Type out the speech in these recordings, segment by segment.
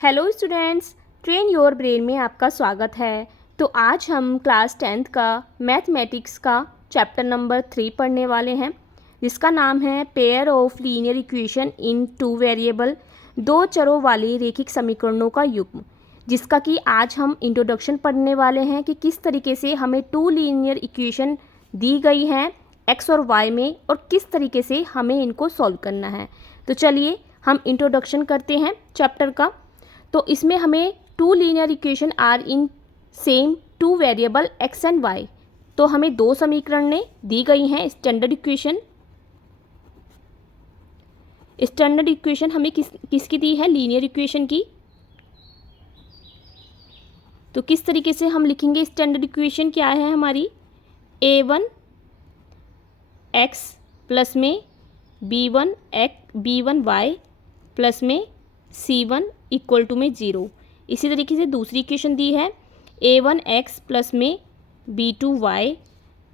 Hello students, train your brain में आपका स्वागत है। तो आज हम क्लास 10th का मैथमेटिक्स का चैप्टर नंबर 3 पढ़ने वाले हैं, जिसका नाम है pair of linear equation in two variable, दो चरों वाले रैखिक समीकरणों का युग्म, जिसका कि आज हम इंट्रोडक्शन पढ़ने वाले हैं कि किस तरीके से हमें टू लीनियर इक्वेशन दी गई हैं एक्स और वाई में और किस तरीके से हमें इनको सॉल्व करना है। तो चलिए हम इंट्रोडक्शन करते हैं चैप्टर का। तो इसमें हमें two linear equation are in same two variable x and y, तो हमें दो समीकरणें दी गई हैं। स्टैंडर्ड इक्वेशन हमें किसकी दी है? लीनियर इक्वेशन की। तो किस तरीके से हम लिखेंगे स्टैंडर्ड इक्वेशन? क्या है हमारी? a1 x प्लस में b1 y प्लस में c1 इक्वल टू में 0। इसी तरीके से दूसरी इक्वेशन दी है a1 x प्लस में b2 y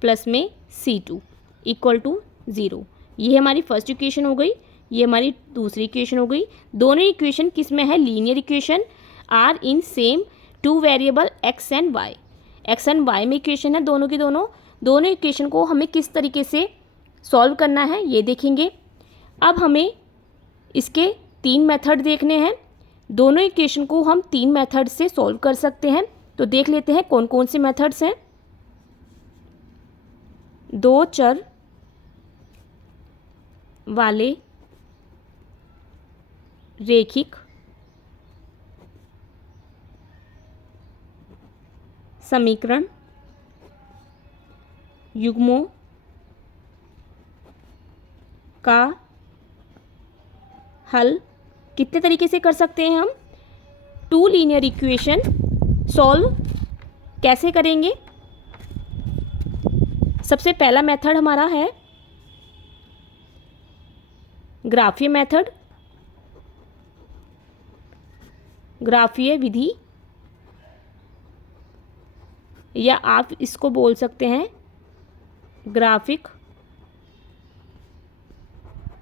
प्लस में c2 इक्वल टू 0। ये हमारी फर्स्ट इक्वेशन हो गई, ये हमारी दूसरी इक्वेशन हो गई। दोनों इक्वेशन किस में है? Linear equation are in same two variable x and y में इक्वेशन है दोनों की दोनों इक्वेशन को हमें किस तरीके से सॉल्व करना है ये देखेंगे। अब हमें इसके 3 मेथड देखने हैं। दोनों इक्वेशन को हम 3 मेथड से सॉल्व कर सकते हैं। तो देख लेते हैं कौन कौन से मेथड्स हैं। दो चर वाले रैखिक समीकरण युग्मों का हल कितने तरीके से कर सकते हैं हम? टू लीनियर इक्वेशन सॉल्व कैसे करेंगे? सबसे पहला मेथड हमारा है ग्राफीय मेथड, ग्राफीय विधि, या आप इसको बोल सकते हैं ग्राफिक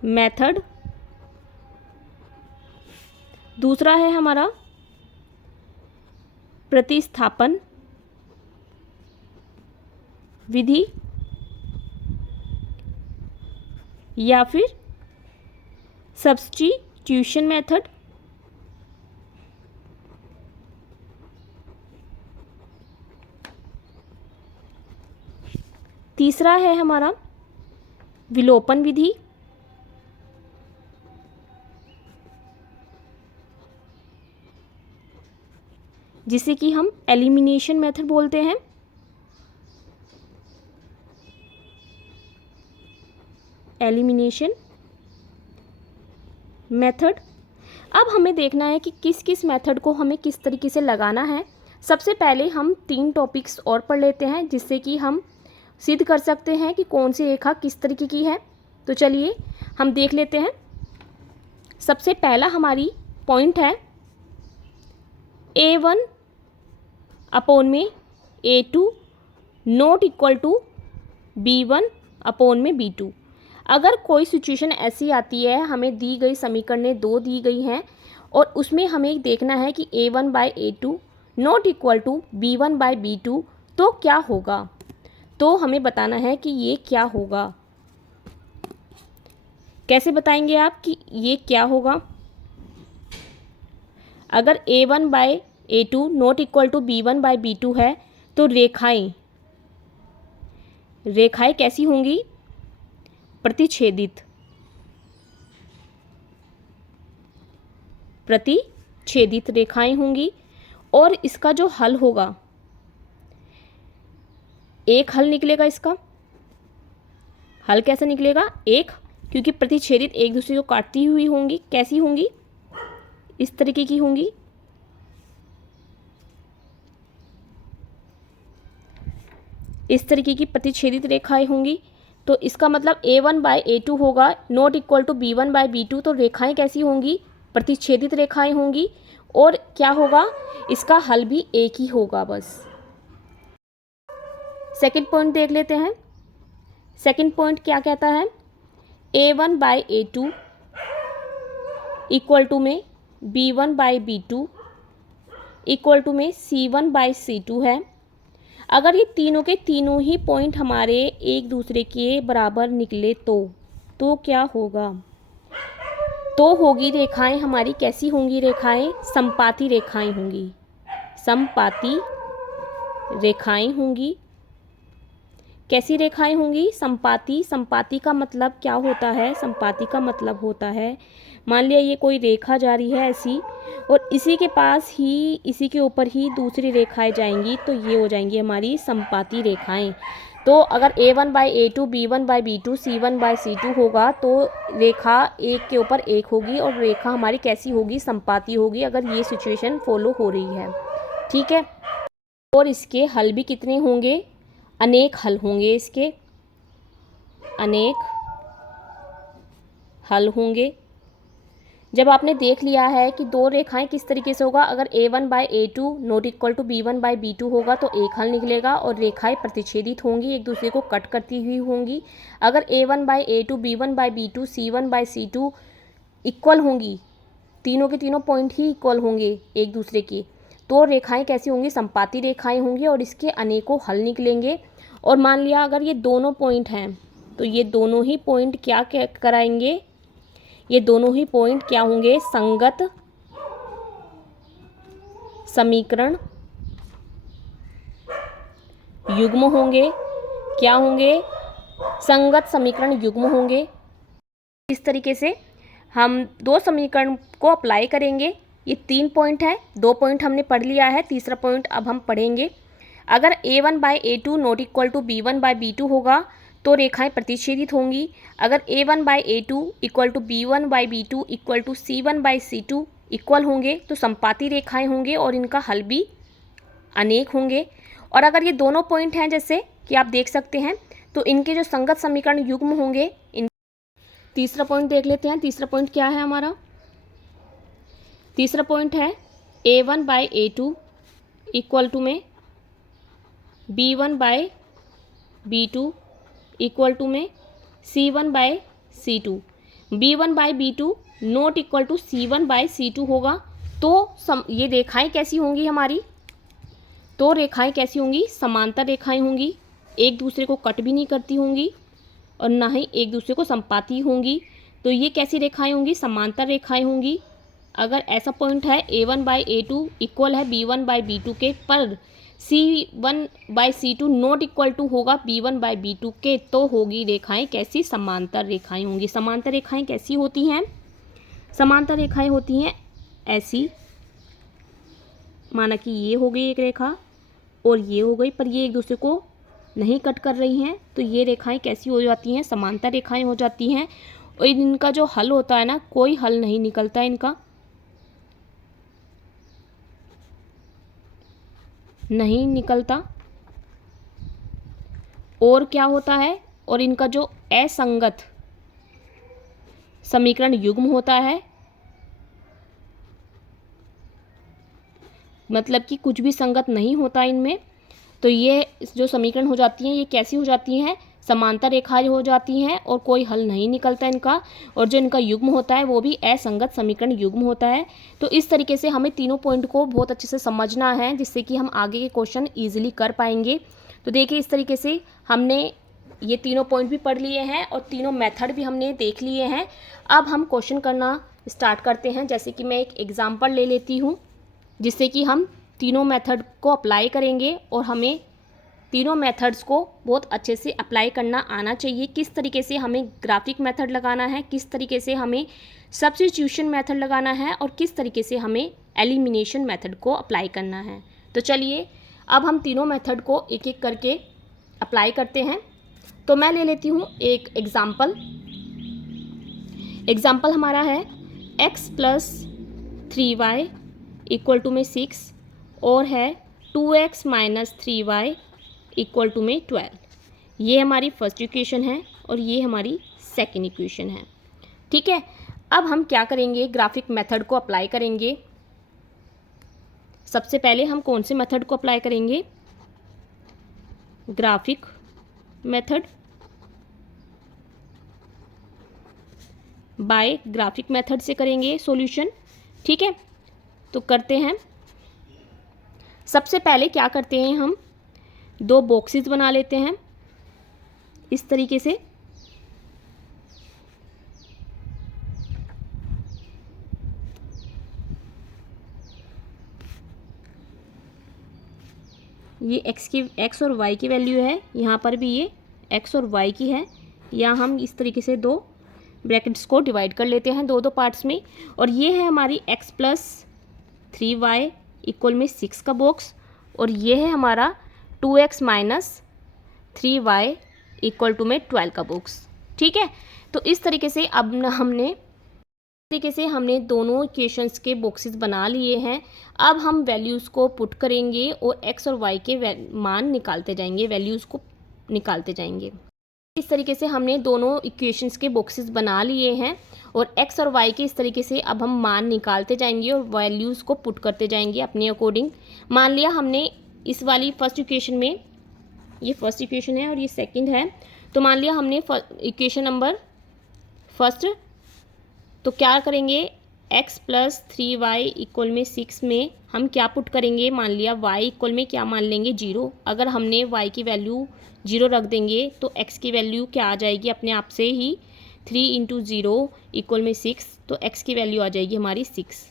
मेथड। दूसरा है हमारा प्रतिस्थापन विधि या फिर सब्स्टिट्यूशन मेथड। तीसरा है हमारा विलोपन विधि, जिसे कि हम एलिमिनेशन मेथड बोलते हैं। Elimination method. अब हमें देखना है कि किस किस मेथड को हमें किस तरीके से लगाना है। सबसे पहले हम 3 टॉपिक्स और पढ़ लेते हैं, जिससे कि हम सिद्ध कर सकते हैं कि कौन सी रेखा किस तरीके की है। तो चलिए हम देख लेते हैं। सबसे पहला हमारी पॉइंट है a1 अपॉन में a2 not equal to b1 upon में b2। अगर कोई सिचुएशन ऐसी आती है, हमें दी गई समीकरणें 2 दी गई हैं और उसमें हमें देखना है कि a1 by a2 not equal to b1 by b2, तो क्या होगा? तो हमें बताना है कि ये क्या होगा। कैसे बताएंगे आप कि ये क्या होगा? अगर a1 by a2 not equal to b1 by b2 है, तो रेखाएं कैसी होंगी? प्रतिच्छेदित रेखाएं होंगी। और इसका जो हल होगा, एक हल निकलेगा। इसका हल कैसा निकलेगा? एक, क्योंकि प्रतिच्छेदित एक दूसरे को काटती हुई होंगी। कैसी होंगी? इस तरीके की होंगी। इस तरीके की प्रतिच्छेदित रेखाएं होंगी। तो इसका मतलब a1 बाई a2 होगा not equal to b1 by b2। तो रेखाएं कैसी होंगी? प्रतिच्छेदित रेखाएं होंगी। और क्या होगा? इसका हल भी एक ही होगा बस। सेकंड पॉइंट देख लेते हैं। सेकंड पॉइंट क्या कहता है? a1 by a2 equal to में b1 by b2 equal to में C1/C2 है। अगर ये तीनों के तीनों ही पॉइंट हमारे एक दूसरे के बराबर निकले तो क्या होगा? तो होगी रेखाएं हमारी कैसी होंगी? रेखाएं समपाती रेखाएं होंगी, समपाती रेखाएं होंगी। कैसी रेखाएं होंगी? समपाती। समपाती का मतलब क्या होता है? समपाती का मतलब होता है, मान लिया ये कोई रेखा जा रही है ऐसी, और इसी के पास ही, इसी के ऊपर ही दूसरी रेखाएं जाएंगी, तो ये हो जाएंगी हमारी समपाती रेखाएं। तो अगर A1/A2, B1/B2, C1/C2 होगा तो रेखा एक के ऊपर एक होगी और रेखा हमारी कैसी होगी? समपाती होगी, अगर ये सिचुएशन फॉलो हो रही है। ठीक है। और इसके हल भी कितने होंगे? अनेक हल होंगे, इसके अनेक हल होंगे। जब आपने देख लिया है कि दो रेखाएं किस तरीके से होगा, अगर A1/A2 not equal to B1/B2 होगा तो एक हल निकलेगा और रेखाएं प्रतिच्छेदित होंगी, एक दूसरे को कट करती हुई होंगी। अगर A1/A2, B1/B2, C1/C2 इक्वल होंगी, तीनों के तीनों पॉइंट ही इक्वल होंगे एक दूसरे के, तो रेखाएं कैसी होंगी? समपाती रेखाएं होंगी और इसके अनेकों हल निकलेंगे। और मान लिया अगर ये दोनों पॉइंट हैं तो ये दोनों ही पॉइंट क्या कराएंगे? ये दोनों ही पॉइंट क्या होंगे? संगत समीकरण युग्म होंगे। क्या होंगे? संगत समीकरण युग्म होंगे। इस तरीके से हम दो समीकरण को अप्लाई करेंगे। ये 3 पॉइंट है, 2 पॉइंट हमने पढ़ लिया है, तीसरा पॉइंट अब हम पढ़ेंगे। अगर A1/A2 not equal to B1/B2 होगा तो रेखाएं प्रतिच्छेदित होंगी। अगर A1/A2 equal to B1/B2 equal to C1/C2 equal होंगे तो समपाती रेखाएं होंगे और इनका हल भी अनेक होंगे। और अगर ये दोनों पॉइंट हैं जैसे कि आप देख सकते हैं, तो इनके जो संगत समीकरण युग्म होंगे। तीसरा पॉइंट देख लेते हैं। तीसरा पॉइंट क्या है हमारा? तीसरा पॉइंट है A1/A2 इक्वल टू में B1/B2 इक्वल टू में C1/C2। B1/B2 not equal to C1/C2 होगा तो ये रेखाएं कैसी होंगी हमारी? तो रेखाएं कैसी होंगी? समांतर रेखाएं होंगी, एक दूसरे को कट भी नहीं करती होंगी और ना ही एक दूसरे को संपाती होंगी। तो ये कैसी रेखाएं होंगी? समांतर रेखाएं होंगी। अगर ऐसा पॉइंट है A1/A2 इक्वल है B1/B2 के, पर C1/C2 नॉट इक्वल टू होगा B1/B2 के, तो होगी रेखाएं कैसी? समांतर रेखाएं होंगी। समांतर रेखाएं कैसी होती हैं? समांतर रेखाएं होती हैं ऐसी, माना कि ये हो गई एक रेखा और ये हो गई, पर ये एक दूसरे को नहीं कट कर रही हैं, तो ये रेखाएं कैसी हो जाती हैं? समांतर रेखाएं हो जाती हैं। और इनका जो हल होता है ना, कोई हल नहीं निकलता इनका, नहीं निकलता। और क्या होता है? और इनका जो असंगत समीकरण युग्म होता है, मतलब कि कुछ भी संगत नहीं होता इनमें, तो ये जो समीकरण हो जाती हैं ये कैसी हो जाती हैं? समांतर रेखाएं हो जाती हैं और कोई हल नहीं निकलता इनका। और जो इनका युग्म होता है वो भी असंगत समीकरण युग्म होता है। तो इस तरीके से हमें तीनों पॉइंट को बहुत अच्छे से समझना है, जिससे कि हम आगे के क्वेश्चन ईजिली कर पाएंगे। तो देखिए, इस तरीके से हमने ये तीनों पॉइंट भी पढ़ लिए हैं और तीनों मेथड भी हमने देख लिए हैं। अब हम क्वेश्चन करना स्टार्ट करते हैं। जैसे कि मैं एक एग्जाम्पल ले लेती हूँ, जिससे कि हम तीनों मेथड को अप्लाई करेंगे और हमें तीनों मेथड्स को बहुत अच्छे से अप्लाई करना आना चाहिए। किस तरीके से हमें ग्राफिक मेथड लगाना है, किस तरीके से हमें सब्स्टिट्यूशन मेथड लगाना है और किस तरीके से हमें एलिमिनेशन मेथड को अप्लाई करना है। तो चलिए अब हम तीनों मेथड को एक एक करके अप्लाई करते हैं। तो मैं ले लेती हूँ एक एग्ज़ाम्पल। एग्ज़ाम्पल हमारा है x + 3y इक्वल टू में 6 और है 2x - 3y इक्वल टू में 12। ये हमारी फर्स्ट इक्वेशन है और ये हमारी सेकंड इक्वेशन है। ठीक है। अब हम क्या करेंगे? ग्राफिक मेथड को अप्लाई करेंगे। सबसे पहले हम कौन से मेथड को अप्लाई करेंगे? Graphic method. By graphic method से करेंगे सॉल्यूशन। ठीक है, तो करते हैं। सबसे पहले क्या करते हैं, हम दो बॉक्सेस बना लेते हैं इस तरीके से। ये एक्स और वाई की वैल्यू है, यहाँ पर भी ये एक्स और वाई की है। या हम इस तरीके से दो ब्रैकेट्स को डिवाइड कर लेते हैं दो दो पार्ट्स में। और ये है हमारी x प्लस 3y इक्वल में 6 का बॉक्स, और ये है हमारा 2x minus 3y equal to में 12 का बॉक्स। ठीक है, तो इस तरीके से अब हमने दोनों इक्वेशंस के बॉक्सेस बना लिए हैं। अब हम वैल्यूज़ को पुट करेंगे और x और y के मान निकालते जाएंगे, वैल्यूज़ को निकालते जाएंगे। इस तरीके से हमने दोनों इक्वेशंस के बॉक्सेस बना लिए हैं और x और y के इस तरीके से अब हम मान निकालते जाएंगे और वैल्यूज़ को पुट करते जाएंगे अपने अकॉर्डिंग। मान लिया हमने इस वाली फर्स्ट इक्वेशन में, ये फर्स्ट इक्वेशन है और ये सेकंड है, तो मान लिया हमने इक्वेशन नंबर फर्स्ट, तो क्या करेंगे, x प्लस 3y इक्वल में 6 में हम क्या पुट करेंगे, मान लिया y इक्वल में क्या मान लेंगे 0। अगर हमने y की वैल्यू 0 रख देंगे तो x की वैल्यू क्या आ जाएगी अपने आप से ही, 3 इंटू 0 इक्वल में 6, तो x की वैल्यू आ जाएगी हमारी 6।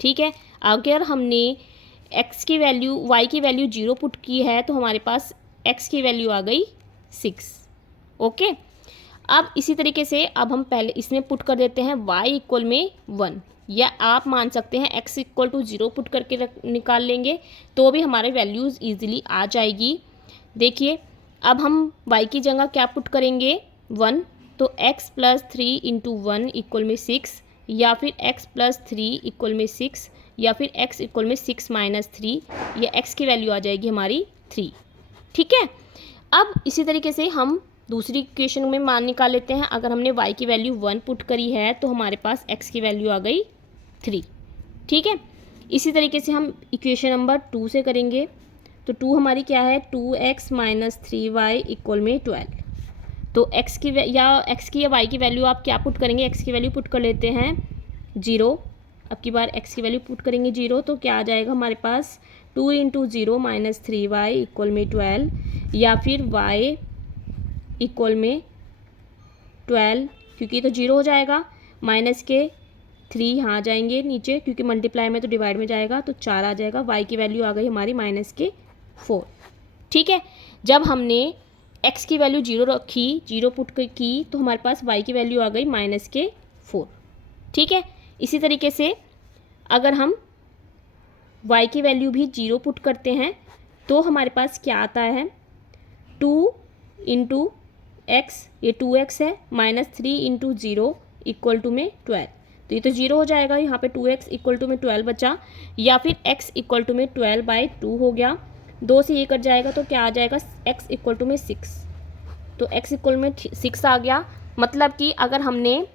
ठीक है, अगर हमने x की वैल्यू y की वैल्यू 0 पुट की है तो हमारे पास x की वैल्यू आ गई 6। ओके, अब इसी तरीके से अब हम पहले इसमें पुट कर देते हैं y इक्वल में 1, या आप मान सकते हैं x इक्वल टू 0 पुट करके निकाल लेंगे तो भी हमारे वैल्यूज़ ईजिली आ जाएगी। देखिए, अब हम y की जगह क्या पुट करेंगे 1, तो x प्लस 3 इंटू 1 इक्वल में 6, या फिर x प्लस 3 इक्वल में 6, या फिर x इक्वल में 6 माइनस 3, या x की वैल्यू आ जाएगी हमारी 3। ठीक है, अब इसी तरीके से हम दूसरी इक्वेशन में मान निकाल लेते हैं। अगर हमने y की वैल्यू 1 पुट करी है तो हमारे पास x की वैल्यू आ गई 3। ठीक है, इसी तरीके से हम इक्वेशन नंबर 2 से करेंगे, तो 2 हमारी क्या है, 2x माइनस 3y इक्वल में 12। तो x की या y की वैल्यू आप क्या पुट करेंगे, x की वैल्यू पुट कर लेते हैं 0। अब की बार x की वैल्यू पुट करेंगे 0, तो क्या आ जाएगा हमारे पास 2 इंटू 0 माइनस 3y इक्वल में 12, या फिर y इक्वल में 12, क्योंकि तो 0 हो जाएगा, माइनस के 3 यहाँ आ जाएंगे नीचे, क्योंकि मल्टीप्लाई में तो डिवाइड में जाएगा, तो 4 आ जाएगा। y की वैल्यू आ गई हमारी माइनस के 4। ठीक है, जब हमने x की वैल्यू 0 रखी, 0 पुट की, तो हमारे पास y की वैल्यू आ गई माइनस के 4। ठीक है, इसी तरीके से अगर हम y की वैल्यू भी 0 पुट करते हैं तो हमारे पास क्या आता है, 2 इंटू x, ये 2x है, माइनस 3 इंटू 0 इक्वल टू में 12, तो ये तो 0 हो जाएगा, यहाँ पे 2x इक्वल टू में 12 बचा, या फिर x इक्वल टू में 12/2 हो गया, 2 से ये कट जाएगा तो क्या आ जाएगा, x इक्वल टू में 6, तो x इक्वल में 6 आ गया। मतलब कि अगर हमने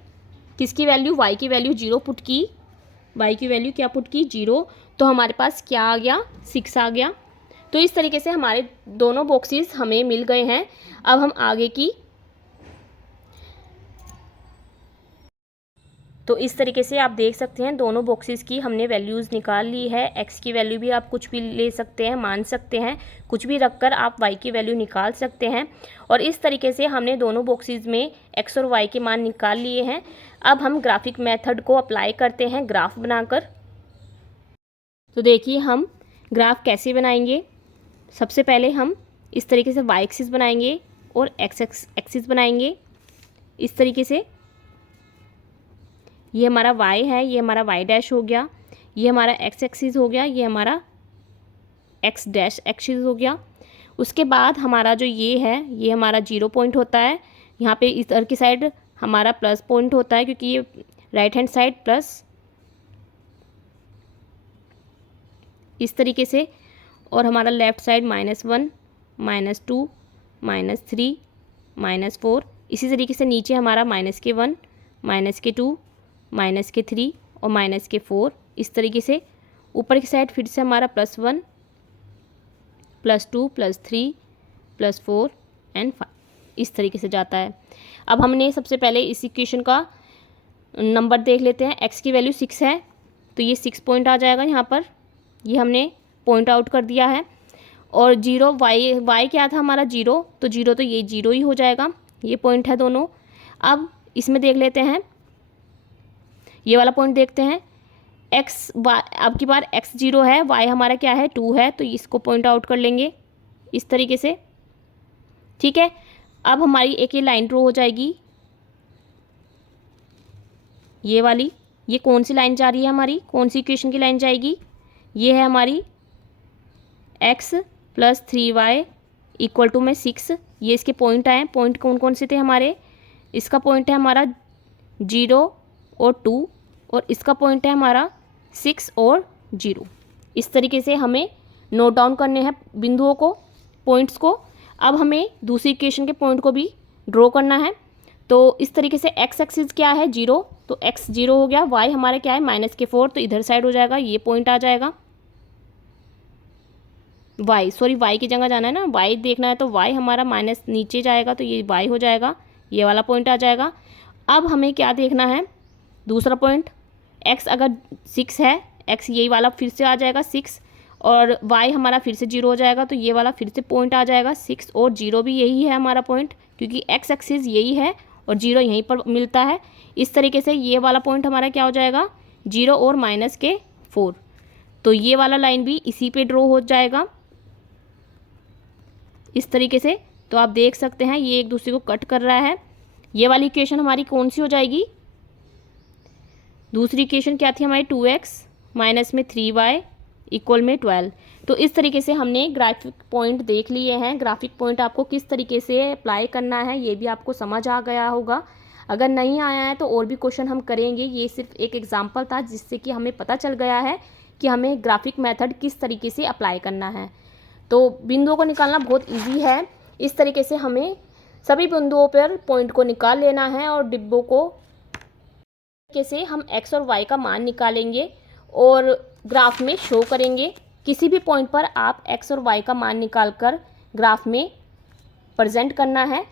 किसकी वैल्यू, y की वैल्यू 0 पुट की, y की वैल्यू क्या पुट की 0, तो हमारे पास क्या आ गया, 6 आ गया। तो इस तरीके से हमारे दोनों बॉक्सेस हमें मिल गए हैं। अब हम आगे की, तो इस तरीके से आप देख सकते हैं दोनों बॉक्सेस की हमने वैल्यूज़ निकाल ली है। x की वैल्यू भी आप कुछ भी ले सकते हैं, मान सकते हैं, कुछ भी रखकर आप y की वैल्यू निकाल सकते हैं। और इस तरीके से हमने दोनों बॉक्सेस में x और y के मान निकाल लिए हैं। अब हम ग्राफिक मेथड को अप्लाई करते हैं ग्राफ बनाकर। तो देखिए हम ग्राफ कैसे बनाएंगे। सबसे पहले हम इस तरीके से y एक्सिस बनाएंगे और x एक्सिस बनाएंगे इस तरीके से। ये हमारा y है, ये हमारा y डैश हो गया, ये हमारा x एक्सिस हो गया, ये हमारा x डैश एक्सिस हो गया। उसके बाद हमारा जो ये है, ये हमारा 0 पॉइंट होता है। यहाँ पे इधर की साइड हमारा प्लस पॉइंट होता है, क्योंकि ये राइट हैंड साइड प्लस इस तरीके से, और हमारा लेफ़्ट साइड -1, -2, -3, -4। इसी तरीके से नीचे हमारा -1, -2, -3 और -4। इस तरीके से ऊपर की साइड फिर से हमारा +1, +2, +3, +4 एंड 5 इस तरीके से जाता है। अब हमने सबसे पहले इस इक्वेशन का नंबर देख लेते हैं। x की वैल्यू 6 है, तो ये 6 पॉइंट आ जाएगा यहाँ पर। ये हमने पॉइंट आउट कर दिया है। और जीरो वाई क्या था हमारा जीरो, तो जीरो तो ये जीरो ही हो जाएगा, ये पॉइंट है दोनों। अब इसमें देख लेते हैं, ये वाला पॉइंट देखते हैं। एक्स वाई अब की बार एक्स जीरो है, वाई हमारा क्या है 2 है, तो इसको पॉइंट आउट कर लेंगे इस तरीके से, ठीक है। अब हमारी एक ये लाइन ड्रॉ हो जाएगी, ये वाली। ये कौन सी लाइन जा रही है हमारी, कौन सी इक्वेशन की लाइन जाएगी, ये है हमारी x plus 3y equal to में 6। ये इसके पॉइंट आए, पॉइंट कौन कौन से थे हमारे, इसका पॉइंट है हमारा 0 और 2, और इसका पॉइंट है हमारा 6 और 0। इस तरीके से हमें नोट डाउन करने हैं बिंदुओं को, पॉइंट्स को। अब हमें दूसरी इक्वेशन के पॉइंट को भी ड्रॉ करना है। तो इस तरीके से x एक्सिस क्या है 0, तो x 0 हो गया, y हमारा क्या है -4, तो इधर साइड हो जाएगा, ये पॉइंट आ जाएगा। y की जगह जाना है ना, y देखना है, तो y हमारा माइनस नीचे जाएगा, तो ये y हो जाएगा, ये वाला पॉइंट आ जाएगा। अब हमें क्या देखना है, दूसरा पॉइंट, x अगर 6 है, x यही वाला फिर से आ जाएगा 6, और y हमारा फिर से 0 हो जाएगा, तो ये वाला फिर से पॉइंट आ जाएगा 6 और 0 भी यही है हमारा पॉइंट, क्योंकि x एक्सिस यही है और 0 यहीं पर मिलता है। इस तरीके से ये वाला पॉइंट हमारा क्या हो जाएगा 0 और -4, तो ये वाला लाइन भी इसी पे ड्रॉ हो जाएगा इस तरीके से। तो आप देख सकते हैं ये एक दूसरे को कट कर रहा है। ये वाली इक्वेशन हमारी कौन सी हो जाएगी, दूसरी इक्वेशन क्या थी हमारी 2x माइनस में 3y इक्वल में 12। तो इस तरीके से हमने ग्राफिक पॉइंट देख लिए हैं। ग्राफिक पॉइंट आपको किस तरीके से अप्लाई करना है ये भी आपको समझ आ गया होगा। अगर नहीं आया है तो और भी क्वेश्चन हम करेंगे, ये सिर्फ एक एग्जांपल था जिससे कि हमें पता चल गया है कि हमें ग्राफिक मेथड किस तरीके से अप्लाई करना है। तो बिंदुओं को निकालना बहुत ईजी है। इस तरीके से हमें सभी बिंदुओं पर पॉइंट को निकाल लेना है और डिब्बों को कैसे हम x और y का मान निकालेंगे और ग्राफ में शो करेंगे। किसी भी पॉइंट पर आप x और y का मान निकालकर ग्राफ में प्रेजेंट करना है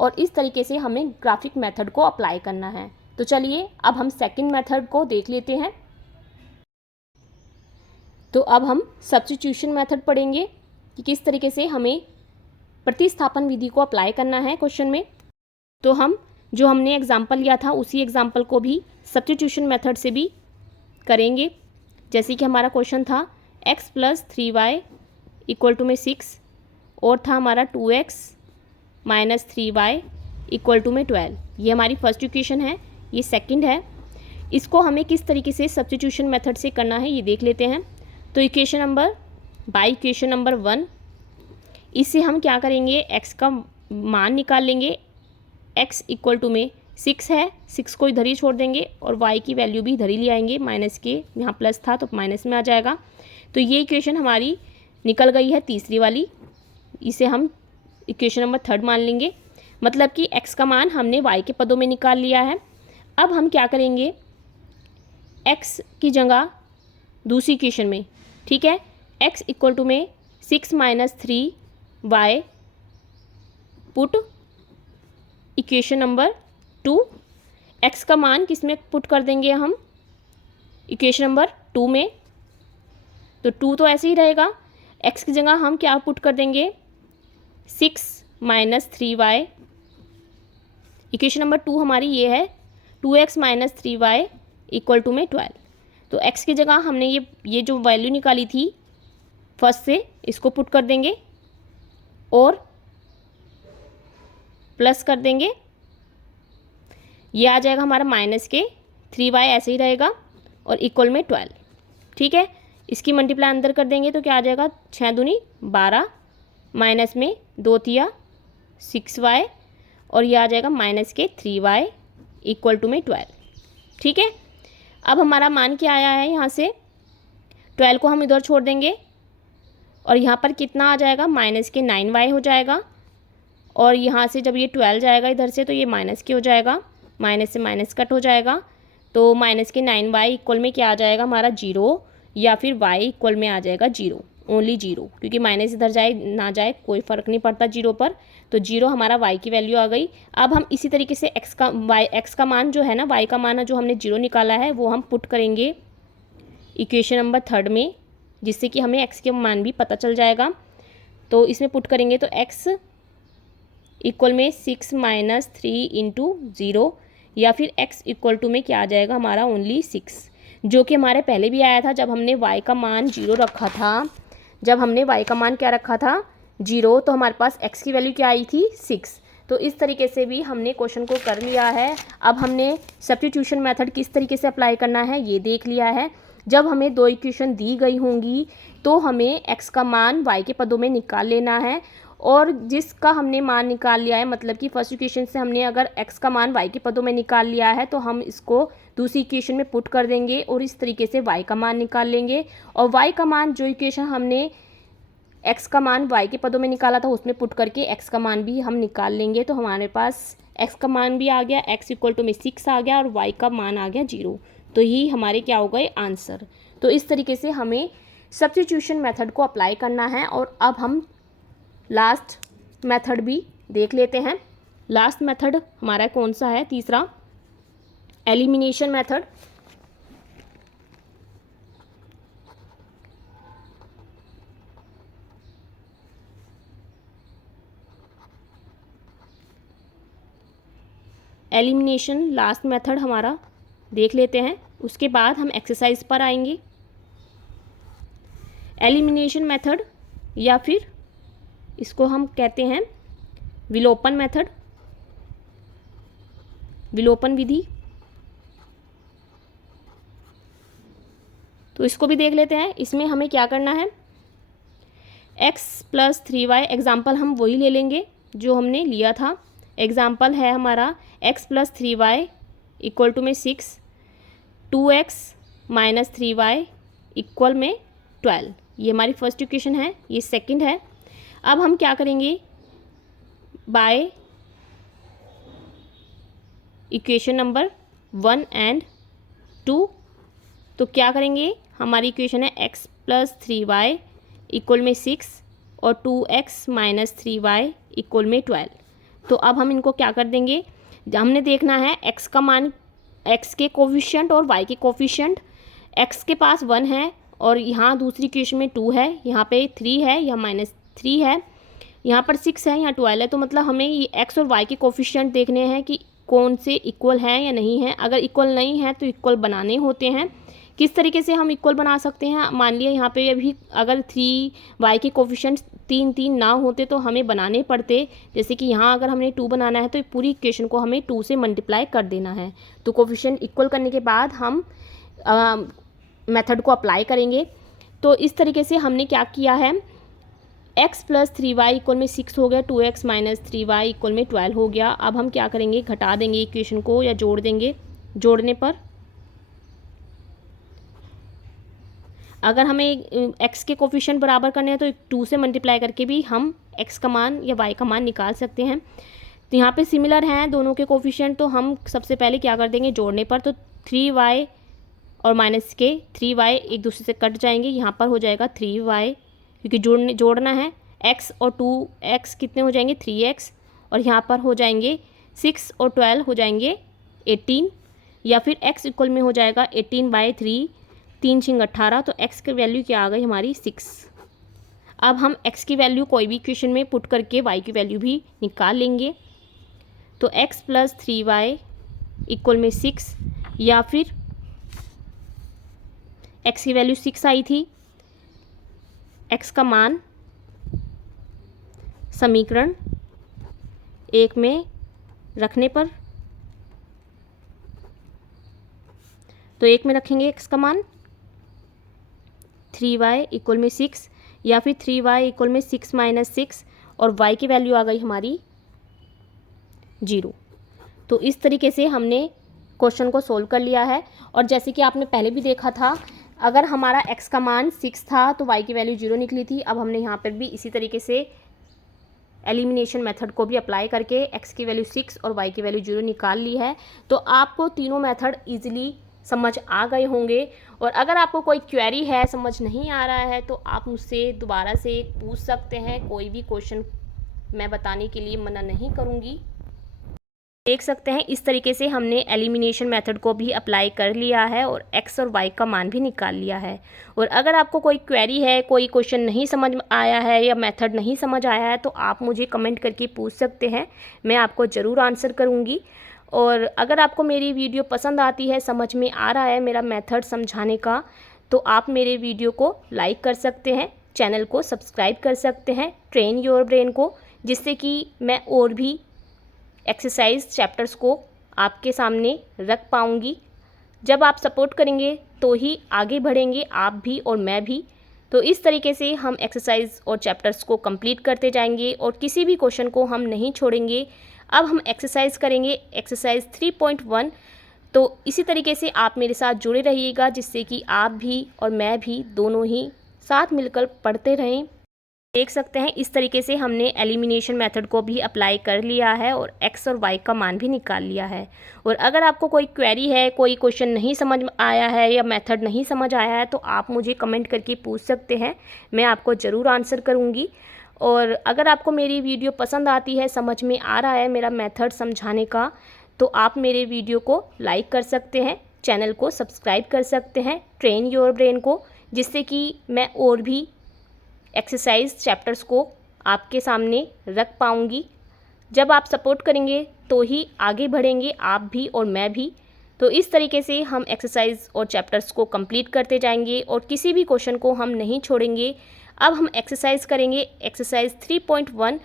और इस तरीके से हमें ग्राफिक मेथड को अप्लाई करना है। तो चलिए अब हम सेकंड मेथड को देख लेते हैं। तो अब हम सब्स्टिट्यूशन मेथड पढ़ेंगे कि किस तरीके से हमें प्रतिस्थापन विधि को अप्लाई करना है क्वेश्चन में। तो हम जो हमने एग्जाम्पल लिया था उसी एग्जाम्पल को भी सब्स्टिट्यूशन मेथड से भी करेंगे। जैसे कि हमारा क्वेश्चन था x plus 3y equal to में 6 और था हमारा 2x minus 3y equal to में 12। ये हमारी फर्स्ट इक्वेशन है, ये सेकंड है। इसको हमें किस तरीके से सब्स्टिट्यूशन मेथड से करना है ये देख लेते हैं। तो equation number by equation number 1, इससे हम क्या करेंगे x का मान निकाल लेंगे। x इक्वल टू में 6 है, 6 को इधर ही छोड़ देंगे और y की वैल्यू भी इधर ही ले आएंगे, माइनस के यहाँ प्लस था तो माइनस में आ जाएगा। तो ये इक्वेशन हमारी निकल गई है तीसरी वाली, इसे हम इक्वेशन नंबर 3 मान लेंगे। मतलब कि x का मान हमने y के पदों में निकाल लिया है। अब हम क्या करेंगे, x की जगह दूसरी इक्वेशन में, ठीक है, x इक्वल टू में 6 minus 3y put equation number 2। x का मान किस में पुट कर देंगे हम, इक्वेशन नंबर 2 में। तो 2 तो ऐसे ही रहेगा, x की जगह हम क्या पुट कर देंगे 6 माइनस 3y। इक्वेशन नंबर 2 हमारी ये है 2x minus 3y equal to में 12। तो x की जगह हमने ये जो वैल्यू निकाली थी फर्स्ट से, इसको पुट कर देंगे और प्लस कर देंगे, ये आ जाएगा हमारा माइनस के 3y ऐसे ही रहेगा और इक्वल में 12, ठीक है। इसकी मल्टीप्लाई अंदर कर देंगे तो क्या आ जाएगा 6 दूनी 12 माइनस में 2 तिया 6y और ये आ जाएगा माइनस के 3y इक्वल टू में 12, ठीक है। अब हमारा मान क्या आया है, यहाँ से 12 को हम इधर छोड़ देंगे और यहाँ पर कितना आ जाएगा माइनस के 9y हो जाएगा और यहाँ से जब ये 12 जाएगा इधर से तो ये माइनस के हो जाएगा, माइनस से माइनस कट हो जाएगा। तो माइनस के 9y इक्वल में क्या आ जाएगा हमारा 0 या फिर y इक्वल में आ जाएगा 0, ओनली 0, क्योंकि माइनस इधर जाए ना जाए कोई फ़र्क नहीं पड़ता 0 पर। तो 0 हमारा y की वैल्यू आ गई। अब हम इसी तरीके से x का मान जो है ना, y का मान जो हमने 0 निकाला है वो हम पुट करेंगे इक्वेशन नंबर 3 में, जिससे कि हमें x के मान भी पता चल जाएगा। तो इसमें पुट करेंगे तो x इक्वल में 6 माइनस 3 इंटू 0, या फिर x इक्वल टू में क्या आ जाएगा हमारा ओनली 6, जो कि हमारे पहले भी आया था जब हमने y का मान 0 रखा था। जब हमने y का मान क्या रखा था 0, तो हमारे पास x की वैल्यू क्या आई थी 6। तो इस तरीके से भी हमने क्वेश्चन को कर लिया है। अब हमने सब्स्टिट्यूशन मेथड किस तरीके से अप्लाई करना है ये देख लिया है। जब हमें दो इक्वेशन दी गई होंगी तो हमें x का मान y के पदों में निकाल लेना है, और जिसका हमने मान निकाल लिया है, मतलब कि फर्स्ट इक्वेशन से हमने अगर x का मान y के पदों में निकाल लिया है तो हम इसको दूसरी इक्वेशन में पुट कर देंगे और इस तरीके से y का मान निकाल लेंगे। और y का मान, जो इक्वेशन हमने x का मान y के पदों में निकाला था उसमें पुट करके x का मान भी हम निकाल लेंगे। तो हमारे पास x का मान भी आ गया, x इक्वल टू में 6 आ गया और y का मान आ गया 0। तो ये हमारे क्या हो गए आंसर। तो इस तरीके से हमें सब्स्टिट्यूशन मेथड को अप्लाई करना है। और अब हम लास्ट मेथड भी देख लेते हैं। लास्ट मेथड हमारा कौन सा है, तीसरा, elimination method. Elimination last method हमारा देख लेते हैं, उसके बाद हम एक्सरसाइज पर आएंगे। एलिमिनेशन मेथड, या फिर इसको हम कहते हैं विलोपन मेथड, विलोपन विधि। तो इसको भी देख लेते हैं। इसमें हमें क्या करना है, x प्लस 3y, एग्जाम्पल हम वही ले लेंगे जो हमने लिया था। एग्जाम्पल है हमारा x plus 3y equal to में 6, 2x माइनस 3y इक्वल में 12। ये हमारी फर्स्ट इक्वेशन है, ये सेकंड है। अब हम क्या करेंगे, बाय इक्वेशन नंबर 1 एंड 2। तो क्या करेंगे, हमारी इक्वेशन है x प्लस 3y इक्वल में 6 और 2x माइनस 3y इक्वल में 12। तो अब हम इनको क्या कर देंगे, हमने देखना है x का मान, x के कोफिशिएंट और y के कोफिशिएंट। x के पास 1 है और यहाँ दूसरी इक्वेशन में 2 है, यहाँ पे 3 है, यहाँ माइनस 3 है, यहाँ पर 6 है, यहाँ 12 है। तो मतलब हमें ये x और y के कोफिशिएंट देखने हैं कि कौन से इक्वल हैं या नहीं है। अगर इक्वल नहीं है तो इक्वल बनाने होते हैं। किस तरीके से हम इक्वल बना सकते हैं, मान लिया यहाँ पे अभी अगर 3y के कोफिशिएंट 3 ना होते तो हमें बनाने पड़ते। जैसे कि यहाँ अगर हमने 2 बनाना है तो पूरी इक्वेशन को हमें 2 से मल्टीप्लाई कर देना है। तो कोफिशिएंट इक्वल करने के बाद हम मेथड को अप्लाई करेंगे। तो इस तरीके से हमने क्या किया है, x प्लस 3y इक्वल में 6 हो गया, 2x माइनस 3y इक्वल में 12 हो गया। अब हम क्या करेंगे, घटा देंगे इक्वेशन को या जोड़ देंगे। जोड़ने पर अगर हमें x के कोफिशिएंट बराबर करने हैं तो 2 से मल्टीप्लाई करके भी हम x का मान या y का मान निकाल सकते हैं। तो यहाँ पे सिमिलर हैं दोनों के कोफिशिएंट, तो हम सबसे पहले क्या कर देंगे, जोड़ने पर तो 3y और माइनस के 3y एक दूसरे से कट जाएंगे, यहाँ पर हो जाएगा 3y, क्योंकि जोड़ना है। x और 2x कितने हो जाएंगे, 3x, और यहाँ पर हो जाएंगे 6 और 12 हो जाएंगे 18, या फिर x इक्वल में हो जाएगा 18/3, 3 6 18। तो x की वैल्यू क्या आ गई हमारी 6। अब हम x की वैल्यू कोई भी इक्वेशन में पुट करके y की वैल्यू भी निकाल लेंगे। तो x प्लस 3y इक्वल में 6, या फिर x की वैल्यू 6 आई थी, x का मान समीकरण 1 में रखने पर, तो 1 में रखेंगे x का मान 3y इक्वल में 6, या फिर 3y इक्वल में 6 माइनस 6, और y की वैल्यू आ गई हमारी 0। तो इस तरीके से हमने क्वेश्चन को सोल्व कर लिया है। और जैसे कि आपने पहले भी देखा था, अगर हमारा x का मान 6 था तो y की वैल्यू 0 निकली थी। अब हमने यहाँ पर भी इसी तरीके से एलिमिनेशन मेथड को भी अप्लाई करके x की वैल्यू 6 और y की वैल्यू 0 निकाल ली है। तो आपको तीनों मेथड ईजिली समझ आ गए होंगे। और अगर आपको कोई क्वेरी है, समझ नहीं आ रहा है, तो आप मुझसे दोबारा से पूछ सकते हैं। कोई भी क्वेश्चन मैं बताने के लिए मना नहीं करूँगी। देख सकते हैं इस तरीके से हमने एलिमिनेशन मेथड को भी अप्लाई कर लिया है और x और y का मान भी निकाल लिया है। और अगर आपको कोई क्वेरी है, कोई क्वेश्चन नहीं समझ आया है या मेथड नहीं समझ आया है तो आप मुझे कमेंट करके पूछ सकते हैं, मैं आपको ज़रूर आंसर करूँगी। और अगर आपको मेरी वीडियो पसंद आती है, समझ में आ रहा है मेरा मेथड समझाने का, तो आप मेरे वीडियो को लाइक कर सकते हैं, चैनल को सब्सक्राइब कर सकते हैं ट्रेन योर ब्रेन को, जिससे कि मैं और भी एक्सरसाइज चैप्टर्स को आपके सामने रख पाऊँगी। जब आप सपोर्ट करेंगे तो ही आगे बढ़ेंगे आप भी और मैं भी। तो इस तरीके से हम एक्सरसाइज और चैप्टर्स को कंप्लीट करते जाएंगे और किसी भी क्वेश्चन को हम नहीं छोड़ेंगे। अब हम एक्सरसाइज करेंगे, एक्सरसाइज 3.1। तो इसी तरीके से आप मेरे साथ जुड़े रहिएगा, जिससे कि आप भी और मैं भी दोनों ही साथ मिलकर पढ़ते रहें। देख सकते हैं इस तरीके से हमने एलिमिनेशन मेथड को भी अप्लाई कर लिया है और x और y का मान भी निकाल लिया है। और अगर आपको कोई क्वेरी है, कोई क्वेश्चन नहीं समझ आया है या मेथड नहीं समझ आया है तो आप मुझे कमेंट करके पूछ सकते हैं, मैं आपको ज़रूर आंसर करूँगी। और अगर आपको मेरी वीडियो पसंद आती है, समझ में आ रहा है मेरा मेथड समझाने का, तो आप मेरे वीडियो को लाइक कर सकते हैं, चैनल को सब्सक्राइब कर सकते हैं ट्रेन योर ब्रेन को, जिससे कि मैं और भी एक्सरसाइज चैप्टर्स को आपके सामने रख पाऊँगी। जब आप सपोर्ट करेंगे तो ही आगे बढ़ेंगे आप भी और मैं भी। तो इस तरीके से हम एक्सरसाइज और चैप्टर्स को कंप्लीट करते जाएंगे और किसी भी क्वेश्चन को हम नहीं छोड़ेंगे। अब हम एक्सरसाइज करेंगे, एक्सरसाइज 3.1।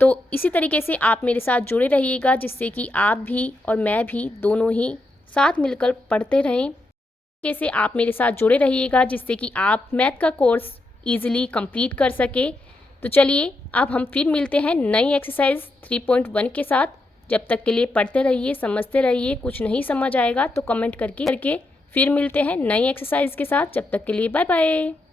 तो इसी तरीके से आप मेरे साथ जुड़े रहिएगा, जिससे कि आप भी और मैं भी दोनों ही साथ मिलकर पढ़ते रहें। कैसे आप मेरे साथ जुड़े रहिएगा, जिससे कि आप मैथ का कोर्स ईज़िली कंप्लीट कर सके। तो चलिए अब हम फिर मिलते हैं नई एक्सरसाइज 3.1 के साथ। जब तक के लिए पढ़ते रहिए, समझते रहिए। कुछ नहीं समझ आएगा तो कमेंट करके फिर मिलते हैं नई एक्सरसाइज के साथ। जब तक के लिए बाय बाय।